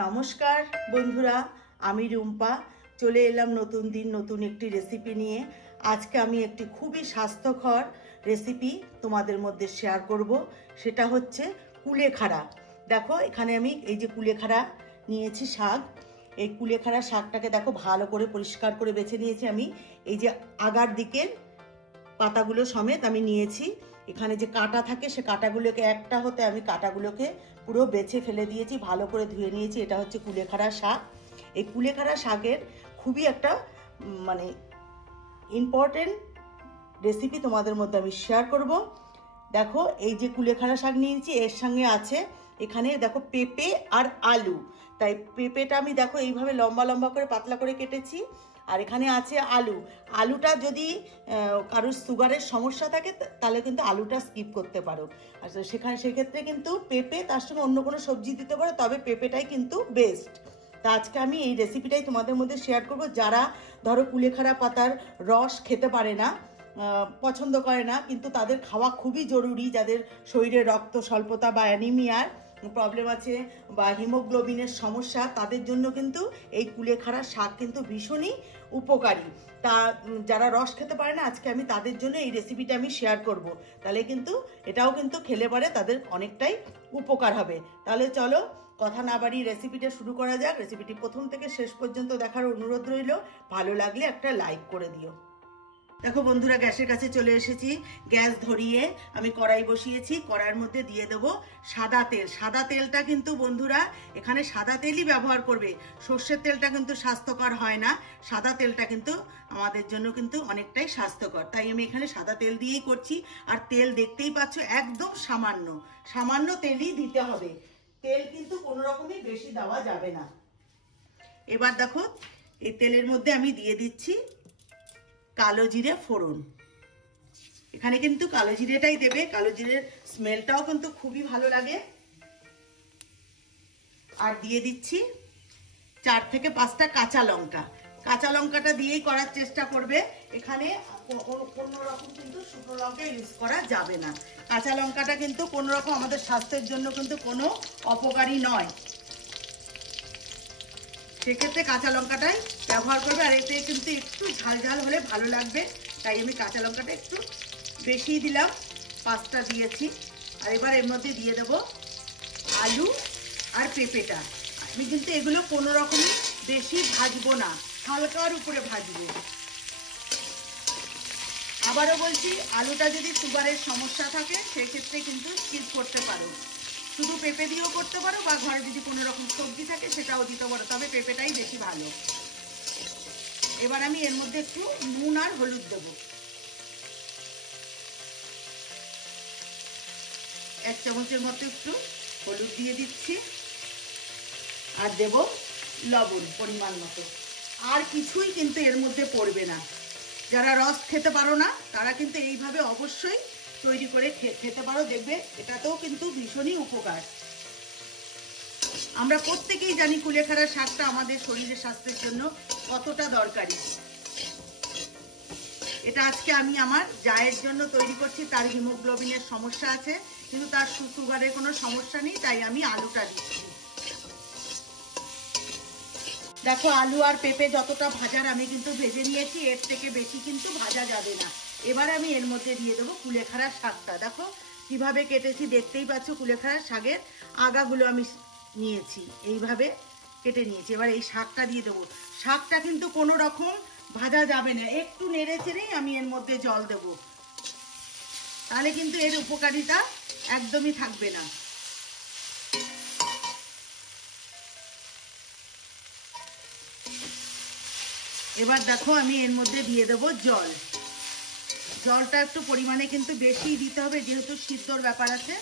নমস্কার বন্ধুরা, আমি রুম্পা চলে এলাম নতুন দিন নতুন একটি রেসিপি নিয়ে। আজকে আমি একটি খুবই স্বাস্থ্যকর রেসিপি তোমাদের মধ্যে শেয়ার করব। সেটা হচ্ছে কুলেখাড়া। দেখো এখানে আমি এই যে কুলেখাড়া নিয়েছি শাক, এই কুলেখাড়া শাকটাকে দেখো ভালো করে পরিষ্কার করে বেছে নিয়েছি আমি। এই যে আগার দিকের পাতাগুলো সমেত আমি নিয়েছি। এখানে যে কাঁটা থাকে সে কাঁটাগুলোকে একটা হতে আমি কাঁটাগুলোকে পুরো বেছে ফেলে দিয়েছি, ভালো করে ধুয়ে নিয়েছি। এটা হচ্ছে কুলেখাড়া শাক। এই কুলেখাড়া শাকের খুবই একটা মানে ইম্পর্টেন্ট রেসিপি তোমাদের মধ্যে আমি শেয়ার করব। দেখো এই যে কুলেখাড়া শাক নিয়েছি, এর সঙ্গে আছে এখানে দেখো পেঁপে আর আলু। তাই পেঁপেটা আমি দেখো এইভাবে লম্বা লম্বা করে পাতলা করে কেটেছি। আর এখানে আছে আলু। আলুটা যদি কারোর সুগারের সমস্যা থাকে তাহলে কিন্তু আলুটা স্কিপ করতে পারো। আর সেক্ষেত্রে কিন্তু পেঁপে তার সঙ্গে অন্য কোনো সবজি দিতে পারো, তবে পেঁপেটাই কিন্তু বেস্ট। তা আজকে আমি এই রেসিপিটাই তোমাদের মধ্যে শেয়ার করব। যারা ধরো কুলেখাড়া পাতার রস খেতে পারে না, পছন্দ করে না, কিন্তু তাদের খাওয়া খুবই জরুরি, যাদের শরীরে রক্ত স্বল্পতা বা অ্যানিমিয়ার প্রবলেম আছে বা হিমোগ্লোবিনের সমস্যা, তাদের জন্য কিন্তু এই কুলেখাড়া শাক কিন্তু ভীষণই উপকারী। তা যারা রস খেতে পারে না, আজকে আমি তাদের জন্য এই রেসিপিটা আমি শেয়ার করব। তাহলে কিন্তু এটাও কিন্তু খেলে পারে তাদের অনেকটাই উপকার হবে। তাহলে চলো কথা না বাড়িয়ে রেসিপিটা শুরু করা যাক। রেসিপিটি প্রথম থেকে শেষ পর্যন্ত দেখার অনুরোধ রইল। ভালো লাগলে একটা লাইক করে দিও। দেখো বন্ধুরা, গ্যাসের কাছে চলে এসেছি। গ্যাস ধরিয়ে আমি কড়াই বসিয়েছি। কড়াইয়ের মধ্যে দিয়ে দেবো সাদা তেল। সাদা তেলটা কিন্তু বন্ধুরা এখানে সাদা তেলই ব্যবহার করবে, সর্ষের তেলটা কিন্তু স্বাস্থ্যকর হয় না। সাদা তেলটা কিন্তু আমাদের জন্য কিন্তু অনেকটাই স্বাস্থ্যকর, তাই আমি এখানে সাদা তেল দিয়েই করছি। আর তেল দেখতেই পাচ্ছ একদম সামান্য সামান্য তেলই দিতে হবে। তেল কিন্তু কোনো রকমই বেশি দেওয়া যাবে না। এবার দেখো এই তেলের মধ্যে আমি দিয়ে দিচ্ছি কালো জিরে ফোড়ন। এখানে কিন্তু কালো জিরেটাই দেবে, কালো জিরের স্মেলটাও কিন্তু খুবই ভালো লাগে। আর দিয়ে দিচ্ছি 4 থেকে 5টা কাঁচা লঙ্কা। কাঁচা লঙ্কাটা দিয়েই করার চেষ্টা করবে, এখানে কোনো রকম কিন্তু শুকনো লঙ্কা ইউজ করা যাবে না। কাঁচা লঙ্কাটা কিন্তু কোনো রকম আমাদের স্বাস্থ্যের জন্য কিন্তু কোনো অপকারী নয়, সেক্ষেত্রে কাঁচা লঙ্কাটাই ব্যবহার করবে। আর এতে কিন্তু একটু ঝাল ঝাল হলে ভালো লাগবে, তাই আমি কাঁচা লঙ্কাটা একটু বেশি দিলাম, 5টা দিয়েছি। আর এবার এর মধ্যে দিয়ে দেবো আলু আর পেঁপেটা। আমি কিন্তু এগুলো কোনো রকমই বেশি ভাজবো না, হালকার উপরে ভাজবো। আবারও বলছি, আলুটা যদি সুগারের সমস্যা থাকে সেক্ষেত্রে কিন্তু স্কিপ করতে পারো। শুধু পেঁপে দিয়েও করতে পারো, বা ঘরে যদি কোনো রকম সবজি থাকে সেটাও দিতে পারো, তবে পেঁপেটাই বেশি ভালো। এবার আমি এর মধ্যে একটু নুন আর হলুদ দেবো। 1 চামচের মতো একটু হলুদ দিয়ে দিচ্ছি। আর দেব লবণ পরিমাণ মতো। আর কিছুই কিন্তু এর মধ্যে পড়বে না। যারা রস খেতে পারো না তারা কিন্তু এইভাবে অবশ্যই তৈরি করে খেতে পারো, দেখবে এটাতেও কিন্তু ভীষণই উপকার। আমরা প্রত্যেকেই জানি কুলেখাড়া শাকটা আমাদের শরীরের স্বাস্থ্যের জন্য কতটা দরকারি। এটা আজকে আমি আমার জায়ের জন্য তৈরি করছি। তার হিমোগ্লোবিনের সমস্যা আছে, কিন্তু তার সুগারের কোনো সমস্যা নেই, তাই আমি আলুটা দিচ্ছি। দেখো আলু আর পেঁপে যতটা ভাজার আমি কিন্তু ভেজে নিয়েছি, এর থেকে বেশি কিন্তু ভাজা যাবে না। এবার আমি এর মধ্যে দিয়ে দেবো কুলেখাড়া শাকটা। দেখো কিভাবে কেটেছি দেখতেই পাচ্ছ। কুলেখাড়া শাকের আগাগুলো আমি নিয়েছি, এইভাবে কেটে নিয়েছি। এবার এই শাকটা দিয়ে দেবো। শাকটা কিন্তু কোনো রকম ভাজা যাবে না, একটু নেড়ে চেড়েই আমি এর মধ্যে জল দেব, তাহলে কিন্তু এর উপকারিতা একদমই থাকবে না। এবার দেখো আমি এর মধ্যে দিয়ে দেবো জল। জলটা একটু পরিমাণে কিন্তু বেশি দিতে হবে, যেহেতু সিদ্ধর ব্যাপার আছে,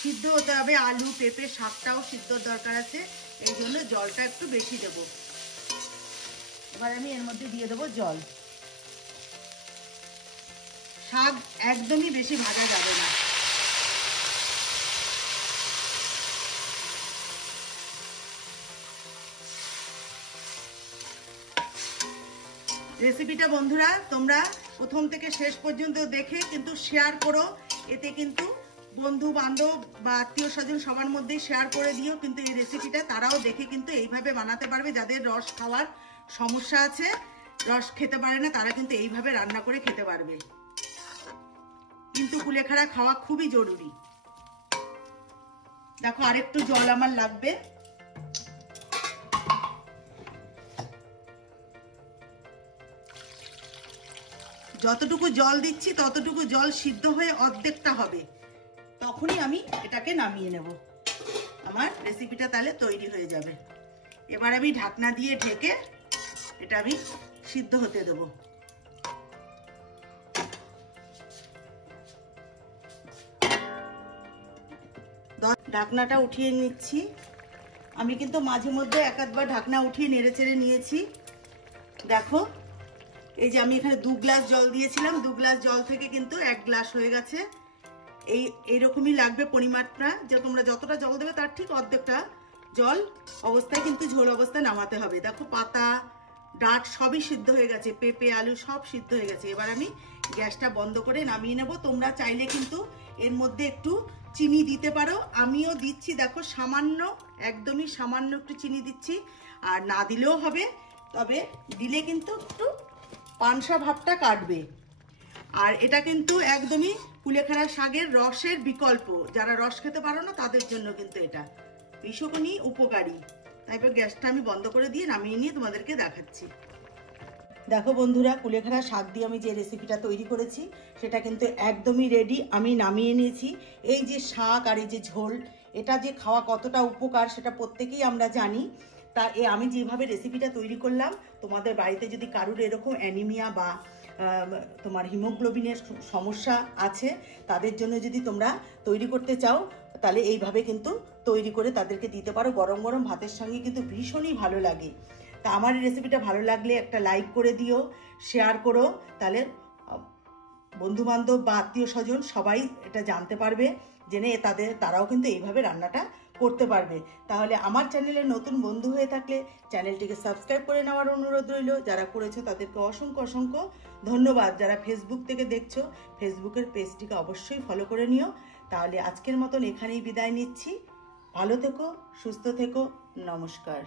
সিদ্ধ হতে হবে। আলু পেঁপে শাকটাও সিদ্ধর দরকার আছে, এই জন্য জলটা একটু বেশি দেবো। এবার আমি এর মধ্যে দিয়ে দেবো জল। শাক একদমই বেশি ভাজা যাবে না। রেসিপিটা বন্ধুরা তোমরা প্রথম থেকে শেষ পর্যন্ত দেখে কিন্তু শেয়ার করো, এতে কিন্তু বন্ধু বান্ধব বা আত্মীয় স্বজন সবার মধ্যেই শেয়ার করে দিও, কিন্তু এই রেসিপিটা তারাও দেখে কিন্তু এইভাবে বানাতে পারবে। যাদের রস খাওয়ার সমস্যা আছে, রস খেতে পারে না, তারা কিন্তু এইভাবে রান্না করে খেতে পারবে। কিন্তু কুলেখাড়া খাওয়া খুবই জরুরি। দেখো আরেকটু জল আমার লাগবে। যতটুকু জল দিচ্ছি ততটুকু জল সিদ্ধ হয়ে অর্ধেকটা হবে, তখনই আমি এটাকে নামিয়ে নেব। আমার রেসিপিটা তাহলে তৈরি হয়ে যাবে। এবার আমি ঢাকনা দিয়ে ঢেকে এটা আমি সিদ্ধ হতে দেব। ঢাকনাটা উঠিয়ে নিচ্ছি। আমি কিন্তু মাঝে মধ্যে এক আধবার ঢাকনা উঠিয়ে নেড়ে চেড়ে নিয়েছি। দেখো এই যে আমি এখানে 2 গ্লাস জল দিয়েছিলাম, 2 গ্লাস জল থেকে কিন্তু 1 গ্লাস হয়ে গেছে। এইরকমই লাগবে পরিমাণটা, যে তোমরা যতটা জল দেবে তার ঠিক অর্ধেকটা জল অবস্থায় কিন্তু ঝোল অবস্থায় নামাতে হবে। দেখো পাতা ডাঁট সবই সিদ্ধ হয়ে গেছে, পেঁপে আলু সব সিদ্ধ হয়ে গেছে। এবার আমি গ্যাসটা বন্ধ করে নামিয়ে নেব। তোমরা চাইলে কিন্তু এর মধ্যে একটু চিনি দিতে পারো, আমিও দিচ্ছি। দেখো সামান্য, একদমই সামান্য একটু চিনি দিচ্ছি, আর না দিলেও হবে, তবে দিলে কিন্তু একটু পানসা ভাবটা কাটবে। আর এটা কিন্তু একদমই কুলেখাড়া শাকের রসের বিকল্প। যারা রস খেতে পারো না তাদের জন্য কিন্তু এটা ভীষণই উপকারী। তাই গ্যাসটা আমি বন্ধ করে দিয়ে নামিয়ে নিয়ে তোমাদেরকে দেখাচ্ছি। দেখো বন্ধুরা, কুলেখাড়া শাক দিয়ে আমি যে রেসিপিটা তৈরি করেছি সেটা কিন্তু একদমই রেডি। আমি নামিয়ে নিয়েছি। এই যে শাক আর এই যে ঝোল, এটা যে খাওয়া কতটা উপকার সেটা প্রত্যেকেই আমরা জানি। তা আমি যেভাবে রেসিপিটা তৈরি করলাম, তোমাদের বাড়িতে যদি কারুর এরকম অ্যানিমিয়া বা তোমার হিমোগ্লোবিনের সমস্যা আছে, তাদের জন্য যদি তোমরা তৈরি করতে চাও, তাহলে এইভাবে কিন্তু তৈরি করে তাদেরকে দিতে পারো। গরম গরম ভাতের সঙ্গে কিন্তু ভীষণই ভালো লাগে। তা আমার এই রেসিপিটা ভালো লাগলে একটা লাইক করে দিও, শেয়ার করো, তাহলে বন্ধুবান্ধব বা আত্মীয় স্বজন সবাই এটা জানতে পারবে, জেনে তারাও কিন্তু এইভাবে রান্নাটা করতে পারবে। তাহলে আমার চ্যানেলে নতুন বন্ধু হয়ে থাকলে চ্যানেলটিকে সাবস্ক্রাইব করে নেওয়ার অনুরোধ রইল। যারা করেছো তাদেরকে অসংখ্য অসংখ্য ধন্যবাদ। যারা ফেসবুক থেকে দেখছো, ফেসবুকের পেজটিকে অবশ্যই ফলো করে নিও। তাহলে আজকের মতন এখানেই বিদায় নিচ্ছি। ভালো থেকো, সুস্থ থেকো, নমস্কার।